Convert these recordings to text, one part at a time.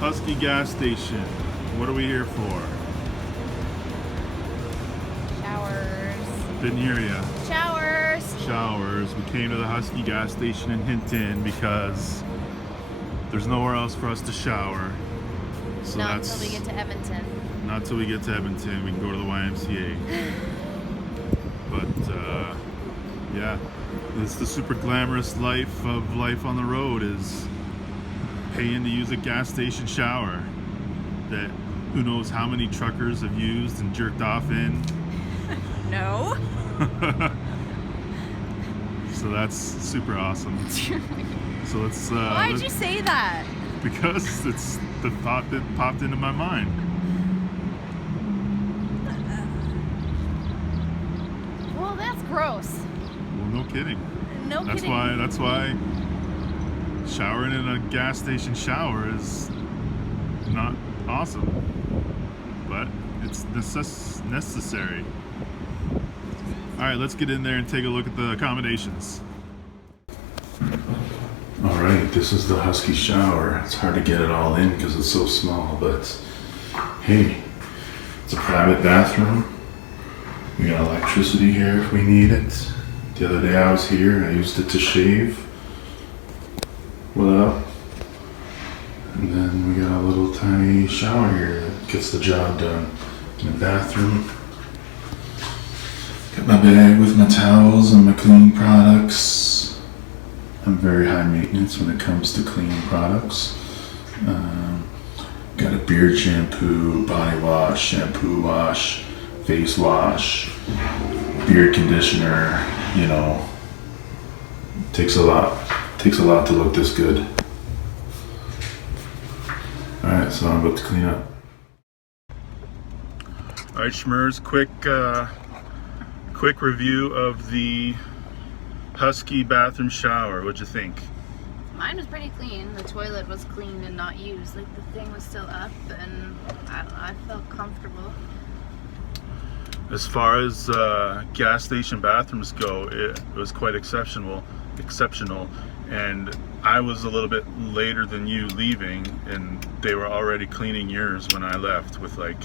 Husky gas station. What are we here for? Showers. Didn't hear ya. Showers. Showers. We came to the Husky gas station in Hinton because there's nowhere else for us to shower. So Not until we get to Edmonton. Not till we get to Edmonton. We can go to the YMCA. But yeah, it's the super glamorous life on the road is paying to use a gas station shower that who knows how many truckers have used and jerked off in. No. So that's super awesome. So let's. Why'd you say that? Because it's the thought that popped into my mind. Well, that's gross. Well, no kidding. No That's kidding. That's why showering in a gas station shower is not awesome, but it's necessary. All right, let's get in there and take a look at the accommodations. All right, this is the Husky shower. It's hard to get it all in because it's so small, but hey, it's a private bathroom. We got electricity here if we need it. The other day I was here, I used it to shave. What up? And then we got a little tiny shower here that gets the job done. In the bathroom. Got my bag with my towels and my cleaning products. I'm very high maintenance when it comes to cleaning products. Got a beard shampoo, body wash, shampoo wash, face wash, beard conditioner, you know. Takes a lot to look this good. Alright, so I'm about to clean up. Alright, Schmers, quick review of the Husky bathroom shower. What'd you think? Mine was pretty clean. The toilet was clean and not used. Like the thing was still up, and I felt comfortable. As far as gas station bathrooms go, it was quite exceptional, and I was a little bit later than you leaving, and they were already cleaning yours when I left with like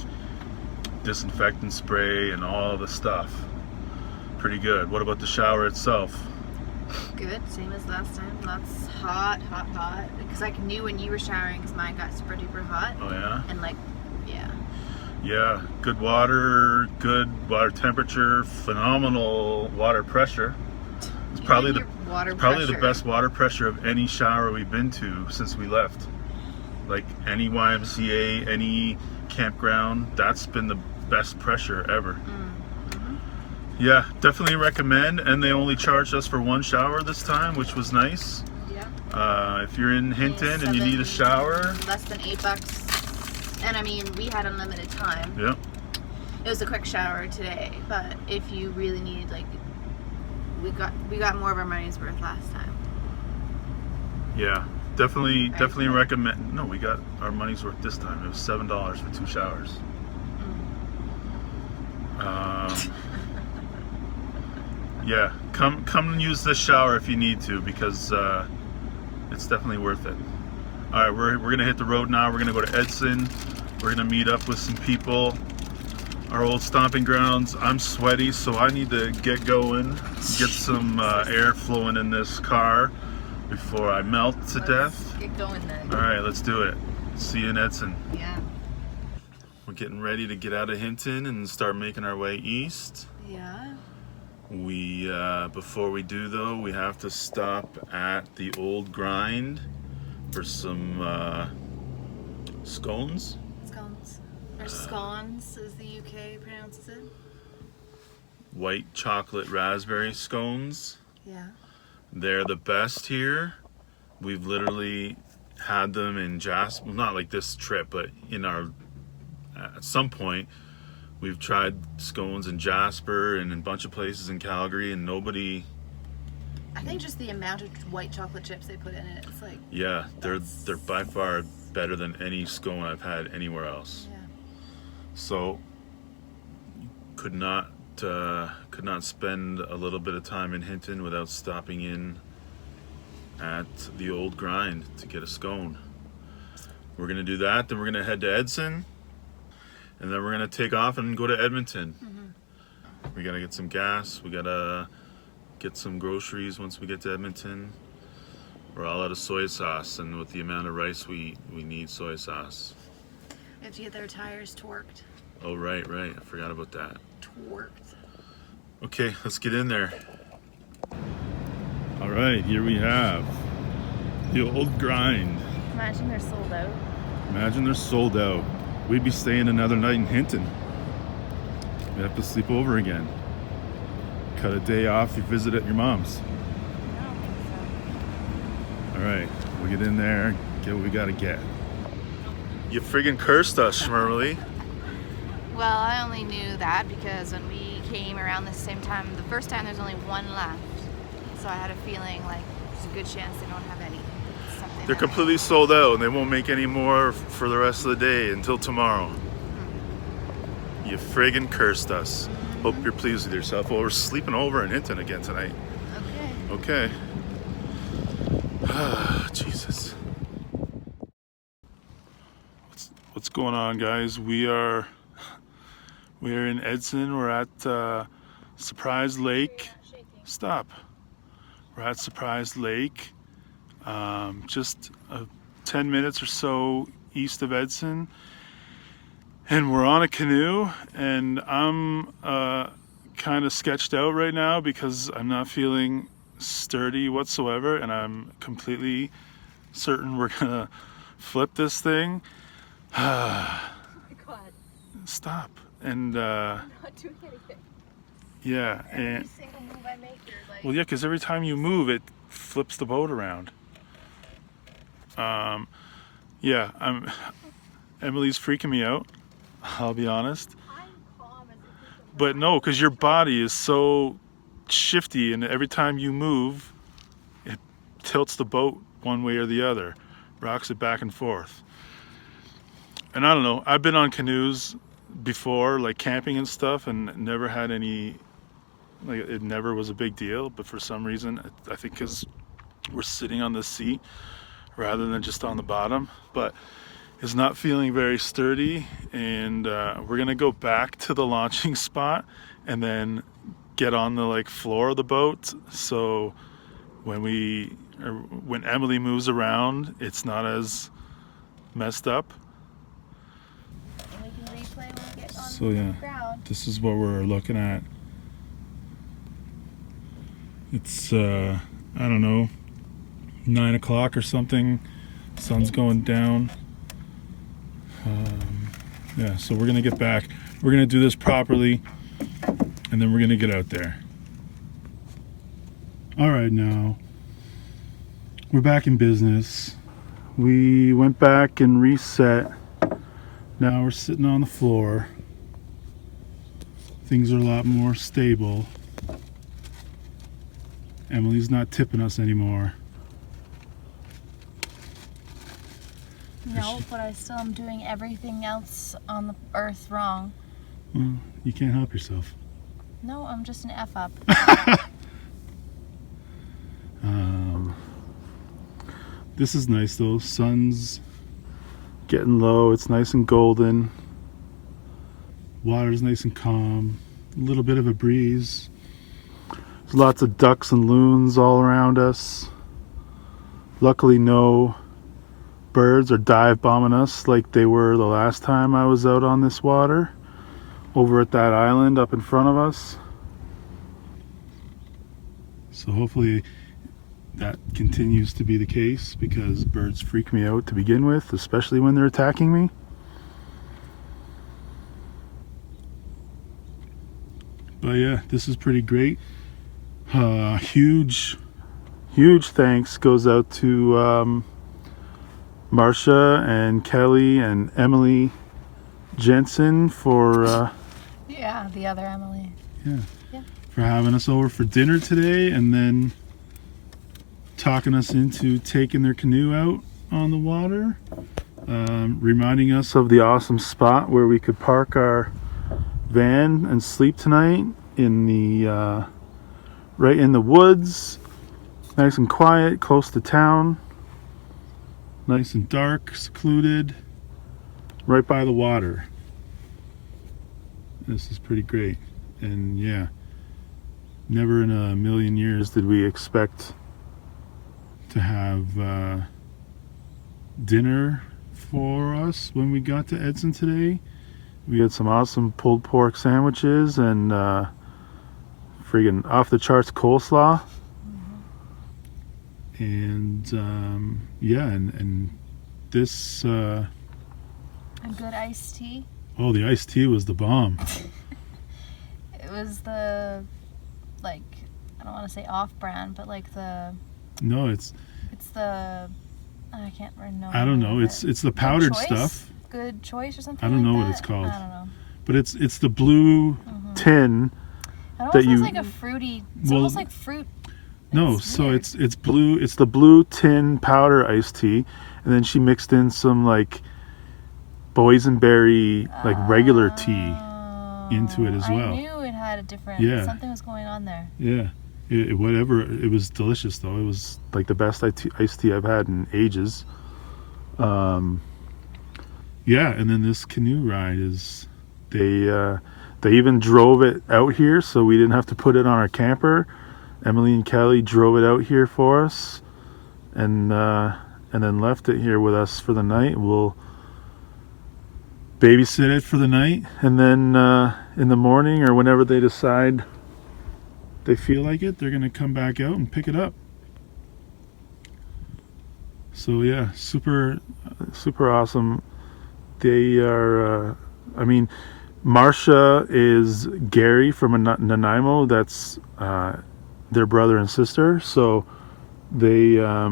disinfectant spray and all the stuff. Pretty good. What about the shower itself? Good, same as last time. Lots hot, because I knew when you were showering because mine got super duper hot. Oh yeah? And like, yeah, good water temperature, phenomenal water pressure. It's probably the best water pressure of any shower we've been to since we left. Like any YMCA, any campground, that's been the best pressure ever. Yeah, definitely recommend. And they only charged us for 1 shower this time, which was nice. If you're in Hinton and you need a shower, less than $8. And I mean, we had unlimited time. Yeah. It was a quick shower today, but if you really need, like, we got more of our money's worth last time. Yeah, definitely recommend. No, we got our money's worth this time. It was $7 for 2 showers. Yeah, come and use this shower if you need to, because it's definitely worth it. All right, we're gonna hit the road now. We're gonna go to Edson. We're gonna meet up with some people. Our old stomping grounds. I'm sweaty, so I need to get going, get some air flowing in this car before I melt to death. Get going then. All right, let's do it. See you in Edson. Yeah. We're getting ready to get out of Hinton and start making our way east. Yeah. We before we do though, we have to stop at the Old Grind for some scones. Scones. Or scones, as the UK pronounces it. White chocolate raspberry scones. Yeah. They're the best here. We've literally had them in Jasper, not like this trip, but in our, at some point, we've tried scones in Jasper and in a bunch of places in Calgary, and nobody... I think just the amount of white chocolate chips they put in it, it's like... Yeah, they're by far better than any scone I've had anywhere else. Yeah. So, could not spend a little bit of time in Hinton without stopping in at the Old Grind to get a scone. We're gonna do that, then we're gonna head to Edson, and then we're gonna take off and go to Edmonton. We gotta get some gas, we gotta get some groceries once we get to Edmonton. We're all out of soy sauce, and with the amount of rice we need soy sauce. We have to get their tires torqued. Oh, right, I forgot about that. Torqued. Okay, let's get in there. All right, here we have the Old Grind. Imagine they're sold out. Imagine they're sold out. We'd be staying another night in Hinton. We have to sleep over again. Cut a day off, you visit at your mom's. I don't think so. All right, we'll get in there, get what we gotta get. You friggin' cursed us, Shmurley. Well, I only knew that because when we came around the same time, the first time there's only one left. So I had a feeling like there's a good chance they don't have any. They're completely sold out, and they won't make any more for the rest of the day until tomorrow. You friggin' cursed us. Hope you're pleased with yourself. Well, we're sleeping over in Hinton again tonight. Okay. Jesus. What's going on, guys? We are in Edson. We're at Surprise Lake. Stop. We're at Surprise Lake, just 10 minutes or so east of Edson, and we're on a canoe, and I'm kind of sketched out right now because I'm not feeling sturdy whatsoever, and I'm completely certain we're gonna flip this thing. Oh my God. Stop. And I'm not doing anything. Yeah, and Every single move I make, you're like... well, yeah, because every time you move, it flips the boat around. Yeah, Emily's freaking me out, I'll be honest. I'm calm as a But no, because your body is so shifty, and every time you move, it tilts the boat one way or the other, rocks it back and forth. And I don't know, I've been on canoes before, like camping and stuff, and never had any, like, it never was a big deal. But for some reason, I think because we're sitting on the seat rather than just on the bottom, but it's not feeling very sturdy. And we're gonna go back to the launching spot and then get on the like floor of the boat, so when Emily moves around, it's not as messed up. And we can replay when we get on So the yeah, ground. this is what we're looking at. It's I don't know, 9 o'clock or something. Sun's going down. Yeah, so we're gonna get back. We're gonna do this properly, and then we're gonna get out there. All right, now we're back in business. We went back and reset. Now we're sitting on the floor. Things are a lot more stable. Emily's not tipping us anymore. No, but I still am doing everything else on the earth wrong. Well, you can't help yourself. No, I'm just an F up. This is nice though. Sun's getting low. It's nice and golden. Water's nice and calm. A little bit of a breeze. There's lots of ducks and loons all around us. Luckily, no birds are dive bombing us like they were the last time I was out on this water over at that island up in front of us. So hopefully that continues to be the case, because birds freak me out to begin with, especially when they're attacking me. But yeah, this is pretty great. Huge thanks goes out to Marcia and Kelly and Emily Jensen for Yeah, the other Emily. yeah, for having us over for dinner today, and then talking us into taking their canoe out on the water, reminding us of the awesome spot where we could park our van and sleep tonight in the right in the woods, nice and quiet, close to town, nice and dark, secluded, right by the water. This is pretty great. And yeah, never in a million years did we expect to have dinner for us when we got to Edson today. We had some awesome pulled pork sandwiches and friggin' off the charts coleslaw. And yeah, and this A good iced tea. oh, the iced tea was the bomb. It was the, like, I don't want to say off-brand, but like the, No, it's the, I can't remember. I don't know. It's the powdered Choice? stuff. Good choice or something. I don't like know what that? it's called. I don't know. But it's the blue tin. It almost that feels you- like a fruity. It's well, almost like fruit. No, It's so weird. it's blue. It's the blue tin powder iced tea, and then she mixed in some like boysenberry like regular tea into it as well. I knew it had a different. Yeah. Something was going on there. Yeah, whatever. It was delicious though. It was like the best iced tea I've had in ages. Yeah, and then this canoe ride is they even drove it out here, so we didn't have to put it on our camper. Emily and Kelly drove it out here for us, and then left it here with us for the night. We'll babysit it for the night, and then in the morning or whenever they decide they feel like it, they're gonna come back out and pick it up. So yeah, super awesome. They are, I mean, Marcia is Gary from Nanaimo. That's their brother and sister. So they, I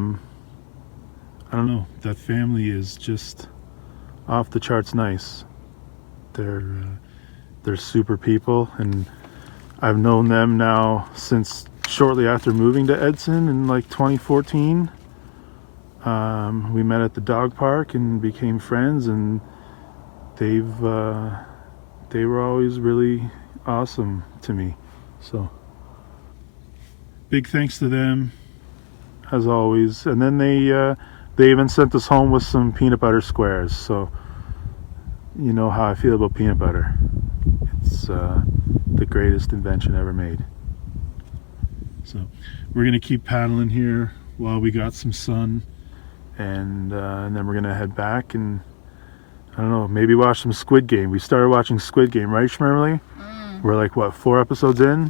don't know, that family is just off the charts nice. They're super people, and I've known them now since shortly after moving to Edson in like 2014. We met at the dog park and became friends, and they were always really awesome to me. So big thanks to them as always. And then they even sent us home with some peanut butter squares. So you know how I feel about peanut butter. It's the greatest invention ever made. So we're gonna keep paddling here while we got some sun, and then we're gonna head back and I don't know, maybe watch some Squid Game. We started watching Squid Game, right, Shmerly? We're like, what, 4 episodes in?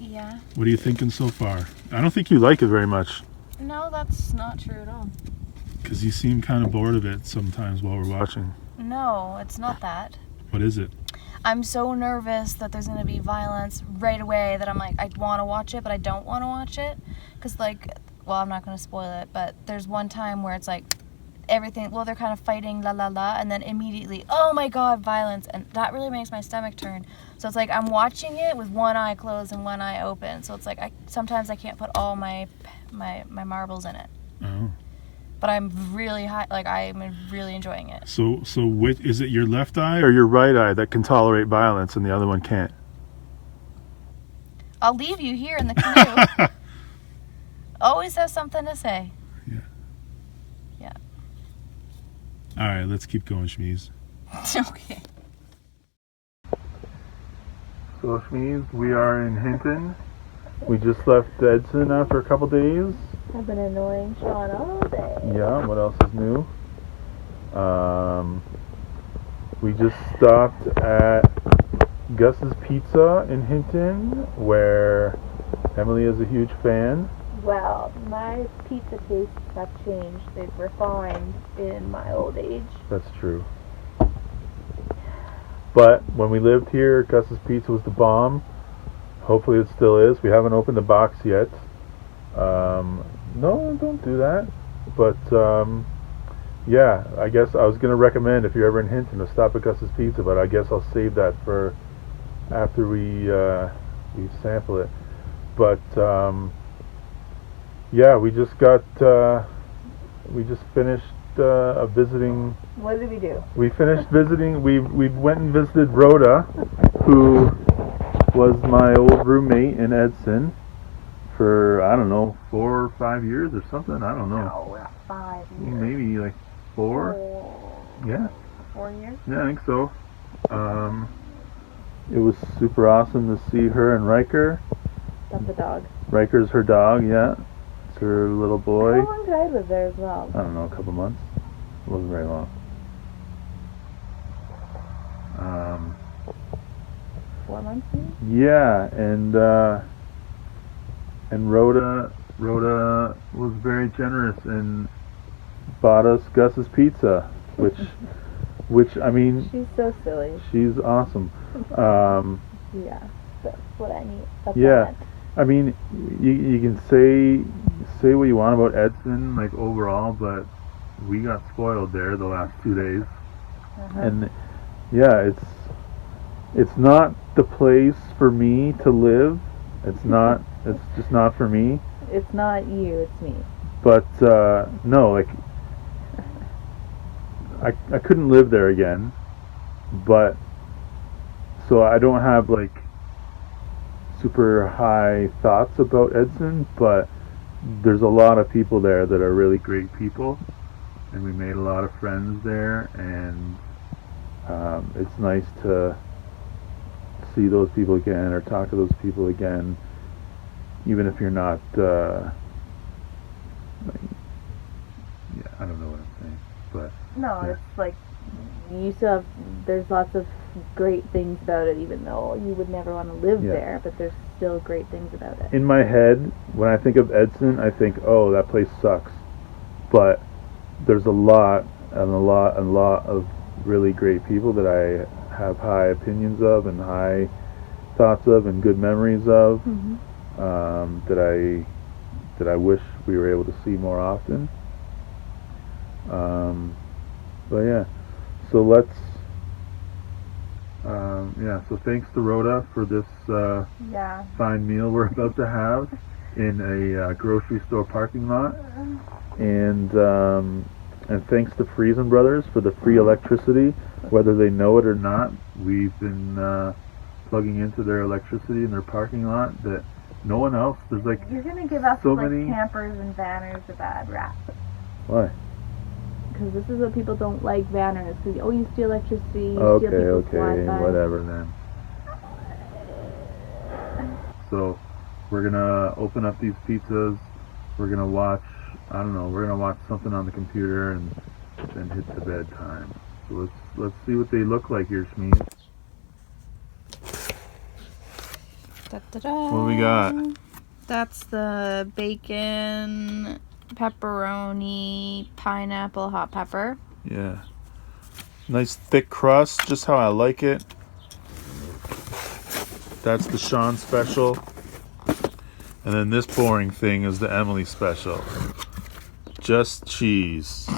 Yeah. What are you thinking so far? I don't think you like it very much. No, that's not true at all. Because you seem kind of bored of it sometimes while we're watching. No, it's not that. What is it? I'm so nervous that there's going to be violence right away that I'm like, I want to watch it, but I don't want to watch it. Because, like, well, I'm not going to spoil it, but there's one time where it's like everything, well, they're kind of fighting, la la la, and then immediately, oh my god, violence. And that really makes my stomach turn. So it's like I'm watching it with one eye closed and one eye open. So it's like sometimes I can't put all my marbles in it. Oh. But I'm really I'm really enjoying it. So which is it, your left eye or your right eye that can tolerate violence and the other one can't? I'll leave you here in the canoe. Always have something to say. Yeah. Yeah. All right, let's keep going, Shmeez. Okay. So Shmeez, we are in Hinton. We just left Edson after a couple days. I've been annoying Sean all day. Yeah, what else is new? We just stopped at Gus's Pizza in Hinton, where Emily is a huge fan. Well, my pizza tastes have changed. They've refined in my old age. That's true. But when we lived here, Gus's Pizza was the bomb. Hopefully it still is. We haven't opened the box yet. No, don't do that. But yeah, I guess I was going to recommend, if you're ever in Hinton, to stop at Gus's Pizza, but I guess I'll save that for after we sample it. But yeah, we just finished visiting. What did we do? We finished visiting. We went and visited Rhoda, who was my old roommate in Edson for, I don't know, 4 or 5 years or something. I don't know. No, 5 years. Maybe like 4. Yeah. 4 years? Yeah, I think so. It was super awesome to see her and Riker. That's a dog. Riker's her dog, yeah. It's her little boy. How long did I live there as well? I don't know, a couple months. It wasn't very long. 4 months maybe? Yeah, and Rhoda was very generous and bought us Gus's Pizza, which I mean, She's so silly. she's awesome. Yeah, that's what I need. That's Yeah. what I meant. I mean, you can say what you want about Edson, like overall, but we got spoiled there the last 2 days, and yeah, it's not the place for me to live. It's not. It's just not for me. It's not you, it's me. But no, like I couldn't live there again. But so I don't have like super high thoughts about Edson, but there's a lot of people there that are really great people, and we made a lot of friends there, and it's nice to see those people again or talk to those people again, even if you're not like, yeah, I don't know what I'm saying, but No, yeah. it's like you still have. There's lots of great things about it, even though you would never want to live Yeah. there. But there's still great things about it. In my head, when I think of Edson, I think, oh, that place sucks. But there's a lot of really great people that I have high opinions of and high thoughts of and good memories of, that I wish we were able to see more often. But yeah, so let's so thanks to Rhoda for this Yeah. fine meal we're about to have in a grocery store parking lot, and thanks to Friesen Brothers for the free electricity, whether they know it or not. We've been plugging into their electricity in their parking lot that no one else. There's like, You're gonna give us so like many- campers and vanners a bad rap. why? Because this is what people don't like vanners. Because you steal electricity, you steal Okay, people's okay, Wi-Fi. whatever then. So we're gonna open up these pizzas. We're gonna watch. I don't know. We're gonna watch something on the computer and then hit the bedtime. So let's see what they look like here, Shmeez. Da-da-da. What do we got? That's the bacon pepperoni, pineapple, hot pepper. Yeah. Nice thick crust, just how I like it. That's the Sean special. And then this boring thing is the Emily special. Just cheese.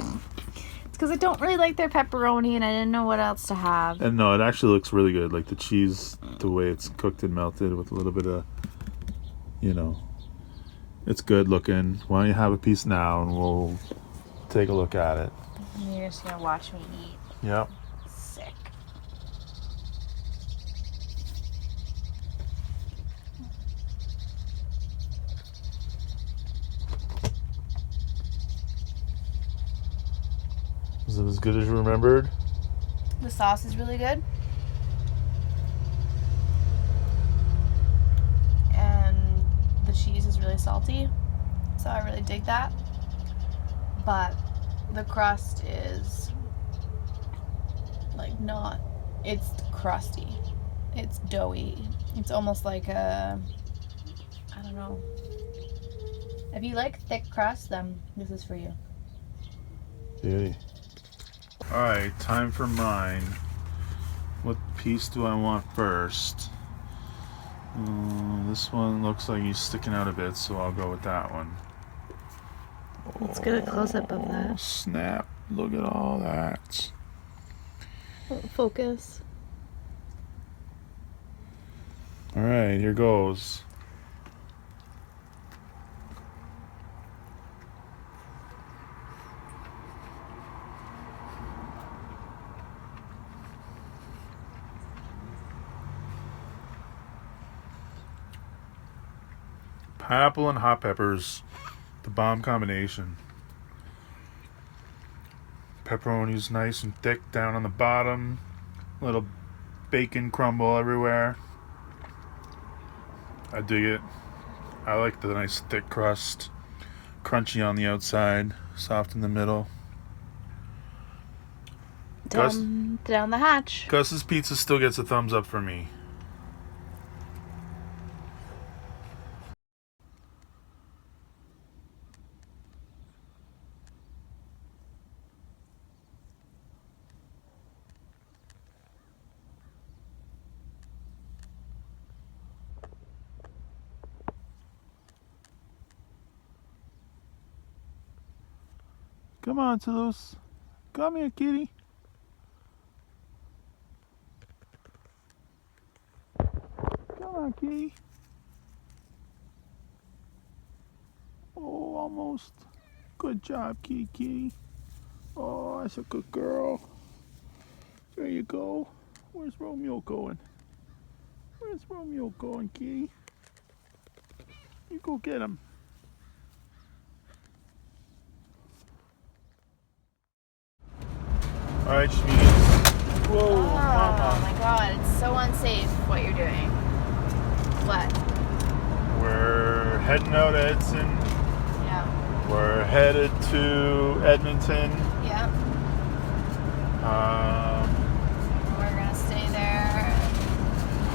It's because I don't really like their pepperoni and I didn't know what else to have. And no, it actually looks really good. Like the cheese, the way it's cooked and melted with a little bit of, you know, it's good looking. Why don't you have a piece now and we'll take a look at it. You're just gonna watch me eat. Yep. Sick. Is it as good as you remembered? The sauce is really good. And the cheese is really salty. So I really dig that. But the crust is like not, it's crusty. It's doughy. It's almost like a, I don't know. If you like thick crust, then this is for you. Beauty. Alright, time for mine. What piece do I want first? This one looks like he's sticking out a bit, so I'll go with that one. Let's get a close-up of that. Oh, snap. Look at all that. Focus. Alright, here goes. Pineapple and hot peppers, the bomb combination. Pepperoni's nice and thick down on the bottom. Little bacon crumble everywhere. I dig it. I like the nice thick crust. Crunchy on the outside, soft in the middle. Down the hatch. Gus's Pizza still gets a thumbs up for me. Come on, Toulouse. Come here, kitty. Come on, kitty. Oh, almost. Good job, kitty, kitty. Oh, that's a good girl. There you go. Where's Romeo going? Where's Romeo going, kitty? You go get him. All right, Schmeeds. Whoa, Oh mama. my god, it's so unsafe what you're doing. What? We're heading out to Edson. Yeah. We're headed to Edmonton. Yep. We're gonna stay there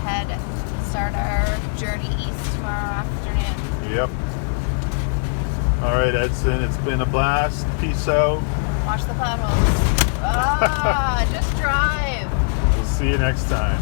and start our journey east tomorrow afternoon. Yep. All right, Edson, it's been a blast. Peace out. Watch the potholes. Just drive. We'll see you next time.